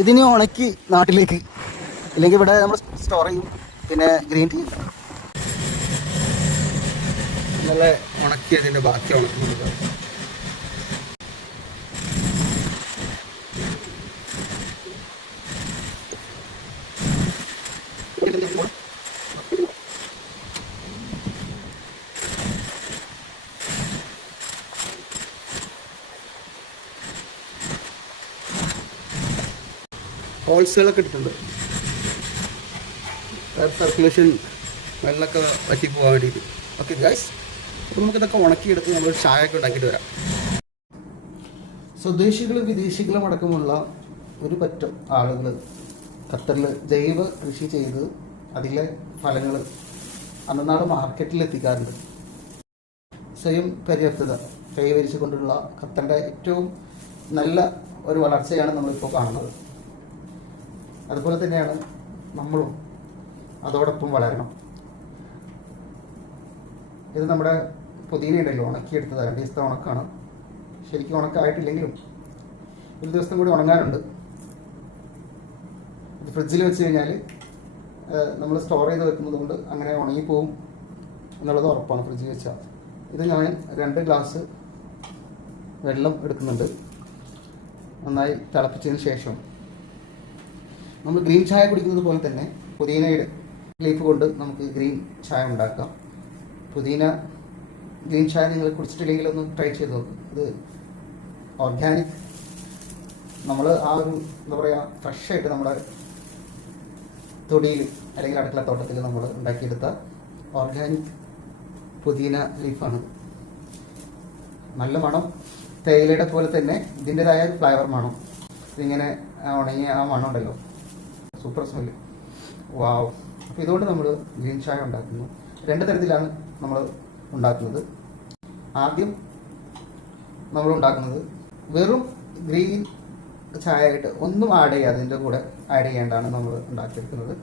ഇതിനെ ഉണക്കി നാട്ടിലേക്ക്, ഇല്ലെങ്കിൽ ഇവിടെ നമ്മൾ സ്റ്റോർ ചെയ്യും. പിന്നെ ഗ്രീൻ ടീ നല്ല ഉണക്കി അതിൻ്റെ ബാക്കി ഉണക്കുന്നത്. ഹോൾസുകളൊക്കെ ഇട്ടിട്ടുണ്ട്, എയർ സർക്കുലേഷൻ വെള്ളമൊക്കെ വറ്റി പോകാൻ വേണ്ടിയിട്ട്. ഓക്കെ ഗൈസ്, അപ്പോൾ നമുക്കിതൊക്കെ ഉണക്കിയെടുത്ത് നമ്മൾ ചായയൊക്കെ ഉണ്ടാക്കിയിട്ട് വരാം. സ്വദേശികളും വിദേശികളും അടക്കമുള്ള ഒരു പറ്റം ആളുകൾ ഖത്തറിൽ ജൈവ കൃഷി ചെയ്ത് അതിലെ ഫലങ്ങൾ അന്നനാട് മാർക്കറ്റിൽ എത്തിക്കാറുണ്ട്. സ്വയം പര്യാപ്തത കൈവരിച്ചുകൊണ്ടുള്ള ഖത്തറിൻ്റെ ഏറ്റവും നല്ല ഒരു വളർച്ചയാണ് നമ്മളിപ്പോൾ കാണുന്നത്. അതുപോലെ തന്നെയാണ് നമ്മളും അതോടൊപ്പം വളരണം. ഇത് നമ്മുടെ പുതിന ഉണ്ടല്ലോ, ഉണക്കിയെടുത്തത് 2 ദിവസത്തെ ഉണക്കാണ്. ശരിക്കും ഉണക്കായിട്ടില്ലെങ്കിലും ഒരു ദിവസം കൂടി ഉണങ്ങാനുണ്ട്. ഇത് ഫ്രിഡ്ജിൽ വെച്ച് കഴിഞ്ഞാൽ നമ്മൾ സ്റ്റോർ ചെയ്ത് വെക്കുന്നത് കൊണ്ട് അങ്ങനെ ഉണങ്ങിപ്പോവും എന്നുള്ളത് ഉറപ്പാണ് ഫ്രിഡ്ജിൽ വെച്ചാൽ. ഇത് ഞാൻ 2 ഗ്ലാസ് വെള്ളം എടുക്കുന്നുണ്ട്. നന്നായി തിളപ്പിച്ചതിന് ശേഷം നമ്മൾ ഗ്രീൻ ചായ കുടിക്കുന്നത് പോലെ തന്നെ പുതിനയുടെ ലീഫ് കൊണ്ട് നമുക്ക് ഗ്രീൻ ചായ ഉണ്ടാക്കാം. പുതിന ഗ്രീൻ ചായ നിങ്ങൾ കുടിച്ചിട്ടില്ലെങ്കിൽ ഒന്ന് ട്രൈ ചെയ്ത് നോക്കും. ഇത് ഓർഗാനിക്, നമ്മൾ ആ ഒരു എന്താ പറയുക, ഫ്രഷായിട്ട് നമ്മുടെ തൊടിയിൽ അല്ലെങ്കിൽ അടുക്കള തോട്ടത്തിൽ നമ്മൾ ഉണ്ടാക്കിയെടുത്ത ഓർഗാനിക് പുതിന ലീഫാണ്. നല്ല മണം, തേയിലയുടെ പോലെ തന്നെ ഇതിൻ്റെതായ ഒരു ഫ്ലേവർ മണം. ഇതിങ്ങനെ ഉണങ്ങിയ ആ മണം ഉണ്ടല്ലോ, സൂപ്പർ സ്മെല്ല്, വാവ്. അപ്പോൾ ഇതുകൊണ്ട് നമ്മൾ ഗ്രീൻ ചായ ഉണ്ടാക്കുന്നു. 2 തരത്തിലാണ് നമ്മൾ ഉണ്ടാക്കുന്നത്. ആദ്യം നമ്മൾ ഉണ്ടാക്കുന്നത് വെറും ഗ്രീൻ ചായ ആയിട്ട് ഒന്നും ആഡ് ചെയ്യാതെ അതിൻ്റെ കൂടെ ആഡ് ചെയ്യേണ്ടാണ് നമ്മൾ ഉണ്ടാക്കിയെടുക്കുന്നത്.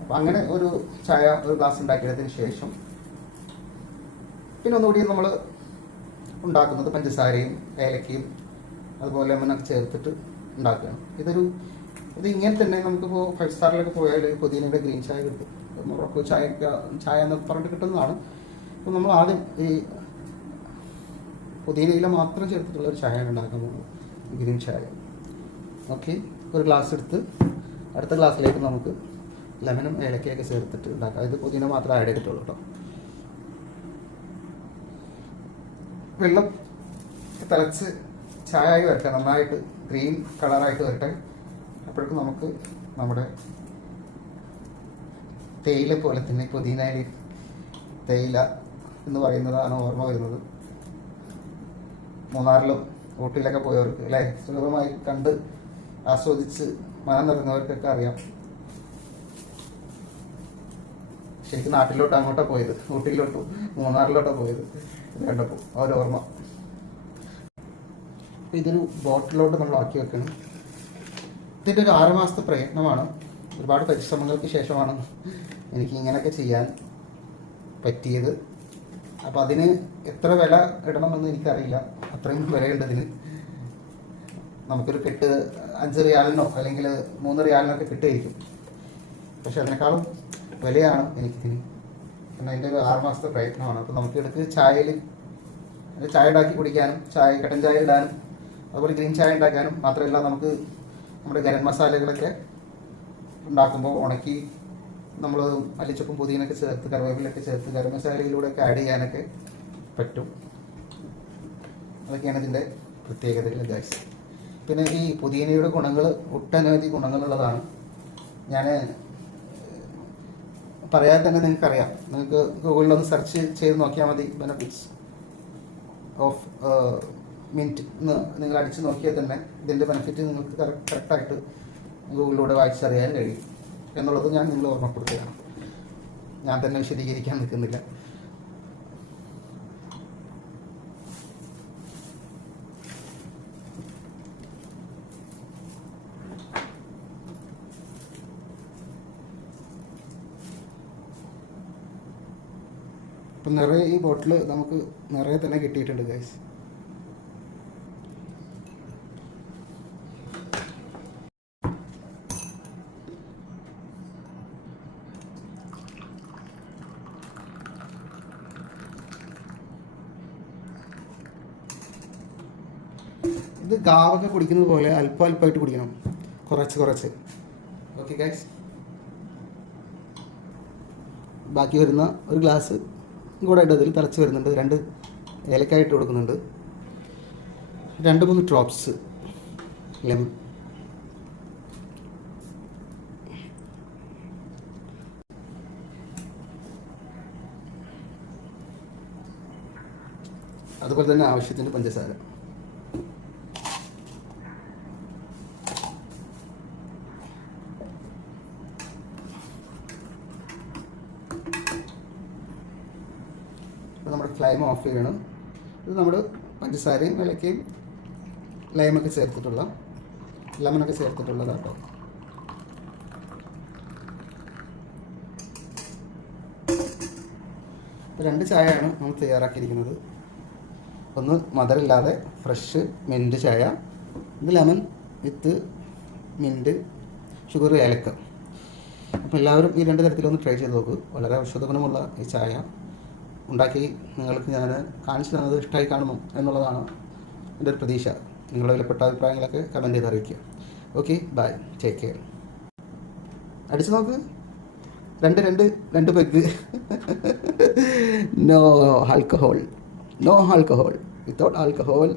അപ്പം അങ്ങനെ ഒരു ചായ ഒരു ഗ്ലാസ് ഉണ്ടാക്കിയതിന് ശേഷം പിന്നെ ഒന്നുകൂടി നമ്മൾ ഉണ്ടാക്കുന്നത് പഞ്ചസാരയും ഏലക്കയും അതുപോലെ ലെമണൊക്കെ ചേർത്തിട്ട് ഉണ്ടാക്കുകയാണ്. ഇത് ഇങ്ങനെ തന്നെ നമുക്കിപ്പോൾ 5 സ്റ്റാറിലൊക്കെ പോയാൽ പുതിനയുടെ ഗ്രീൻ ചായ കിട്ടും. മൊറോക്കോ ചായ എന്നൊക്കെ പറഞ്ഞിട്ട് കിട്ടുന്നതാണ്. അപ്പോൾ നമ്മൾ ആദ്യം ഈ പുതിനയില മാത്രം ചേർത്തിട്ടുള്ള ഒരു ചായയാണ് ഉണ്ടാക്കാൻ പോകുന്നത്, ഗ്രീൻ ചായ. ഓക്കെ, ഒരു ഗ്ലാസ് എടുത്ത് അടുത്ത ഗ്ലാസ്സിലേക്ക് നമുക്ക് ലെമനും ഏലക്കയൊക്കെ ചേർത്തിട്ട് ഉണ്ടാക്കാം. ഇത് പുതിന മാത്രമേ ആഡ് ചെയ്തിട്ടുള്ളൂ കേട്ടോ. വെള്ളം തിളച്ച് ചായ ആയി വരട്ടെ, നന്നായിട്ട് ഗ്രീൻ കളറായിട്ട് വരട്ടെ. അപ്പോഴേക്കും നമുക്ക് നമ്മുടെ തേയില പോലെ തന്നെ പുതിനയിൽ തേയില എന്ന് പറയുന്നതാണ് ഓർമ്മ വരുന്നത്. മൂന്നാറിലും ഊട്ടിയിലൊക്കെ പോയവർക്ക് അല്ലേ, സുലഭമായി കണ്ട് ആസ്വദിച്ച് മനം നിറഞ്ഞവർക്കൊക്കെ അറിയാം. ശരിക്കും നാട്ടിലോട്ട് അങ്ങോട്ടാണ് പോയത്, ഊട്ടിയിലോട്ടും മൂന്നാറിലോട്ടാണ് പോയത്. ഇത് കണ്ടപ്പോൾ ആ ഒരു ഓർമ്മ. ഇതൊരു ബോട്ടിലോട്ട് നമ്മൾ ആക്കി വെക്കണം. ഇതിൻ്റെ ഒരു 6 മാസത്തെ പ്രയത്നമാണ്. ഒരുപാട് പരിശ്രമങ്ങൾക്ക് ശേഷമാണ് എനിക്ക് ഇങ്ങനെയൊക്കെ ചെയ്യാൻ പറ്റിയത്. അപ്പോൾ അതിന് എത്ര വില ഇടണമെന്ന് എനിക്കറിയില്ല. അത്രയും വിലയുണ്ടതിന്. നമുക്കൊരു കെട്ട് 5 റിയാലിനോ അല്ലെങ്കിൽ 3 റിയാലിനൊക്കെ കിട്ടുമായിരിക്കും. പക്ഷെ അതിനേക്കാളും വിലയാണ് എനിക്കിതിന്. കാരണം അതിൻ്റെ ഒരു 6 മാസത്തെ പ്രയത്നമാണ്. അപ്പോൾ നമുക്ക് ഇടയ്ക്ക് ചായ ഉണ്ടാക്കി കുടിക്കാനും കട്ടൻ ചായ ഇടാനും അതുപോലെ ഗ്രീൻ ചായ ഉണ്ടാക്കാനും മാത്രമല്ല, നമുക്ക് നമ്മുടെ ഗരം മസാലകളൊക്കെ ഉണ്ടാക്കുമ്പോൾ ഉണക്കി നമ്മൾ മല്ലിച്ചപ്പും പുതിനൊക്കെ ചേർത്ത് കറിവേപ്പിലൊക്കെ ചേർത്ത് ഗരം മസാലയിലൂടെയൊക്കെ ആഡ് ചെയ്യാനൊക്കെ പറ്റും. അതൊക്കെയാണ് ഇതിൻ്റെ പ്രത്യേകതകൾ ഗൈസ്. പിന്നെ ഈ പുതിനയുടെ ഗുണങ്ങൾ ഒട്ടനവധി ഗുണങ്ങളുള്ളതാണ്. ഞാൻ പറയാതെ തന്നെ നിങ്ങൾക്കറിയാം. നിങ്ങൾക്ക് ഗൂഗിളിലൊന്ന് സെർച്ച് ചെയ്ത് നോക്കിയാൽ മതി. ബെനഫിറ്റ്സ് ഓഫ് മിൻറ്റ് എന്ന് നിങ്ങൾ അടിച്ച് നോക്കിയാൽ തന്നെ ഇതിൻ്റെ ബെനിഫിറ്റ് നിങ്ങൾക്ക് കറക്റ്റായിട്ട് ഗൂഗിളിലൂടെ വായിച്ചറിയാൻ കഴിയും എന്നുള്ളത് ഞാൻ നിങ്ങളെ ഓർമ്മപ്പെടുത്തുകയാണ്. ഞാൻ തന്നെ വിശദീകരിക്കാൻ നിൽക്കുന്നില്ല. അപ്പം നിറയെ ഈ ബോട്ടിൽ നമുക്ക് നിറയെ തന്നെ കിട്ടിയിട്ടുണ്ട് ഗൈസ്. ഇത് ഗാവൊക്കെ കുടിക്കുന്നത് പോലെ അല്പം അല്പമായിട്ട് കുടിക്കണം, കുറച്ച്. ഓക്കെ ഗൈസ്, ബാക്കി വരുന്ന ഒരു ഗ്ലാസ് കൂടെ ഇട്ട് അതിൽ തിളച്ച് വരുന്നുണ്ട്. 2 ഏലക്കായ ഇട്ട് കൊടുക്കുന്നുണ്ട്. 2-3 ഡ്രോപ്സ് ലെമൺ. അതുപോലെ തന്നെ ആവശ്യത്തിന് പഞ്ചസാര. അപ്പോൾ നമ്മുടെ ഫ്ലെയിം ഓഫ് ചെയ്യണം. ഇത് നമ്മൾ പഞ്ചസാരയും ഏലക്കയും ലൈമൊക്കെ ചേർത്തിട്ടുള്ള ലെമണൊക്കെ ചേർത്തിട്ടുള്ളതാട്ടോ. രണ്ട് ചായയാണ് നമ്മൾ തയ്യാറാക്കിയിരിക്കുന്നത്. ഒന്ന് മധുരമില്ലാതെ ഫ്രഷ് മിൻറ്റ് ചായ, ഇത് ലെമൺ വിത്ത് മിൻറ്റ്, ഷുഗർ, ഏലക്ക. അപ്പോൾ എല്ലാവരും ഈ 2 തരത്തിലൊന്ന് ട്രൈ ചെയ്ത് നോക്കൂ. വളരെ ഔഷധ ഗുണമുള്ള ഈ ചായ ഉണ്ടാക്കി നിങ്ങൾക്ക് ഞാൻ കാണിച്ചു തന്നത് ഇഷ്ടമായി കാണുന്നു എന്നുള്ളതാണ് എൻ്റെ ഒരു പ്രതീക്ഷ. നിങ്ങളുടെ വിലപ്പെട്ട അഭിപ്രായങ്ങളൊക്കെ കമൻറ്റ് ചെയ്ത് അറിയിക്കുക. Okay, bye, take care. അടിച്ചു നോക്ക്. 2 peg. No alcohol. Without alcohol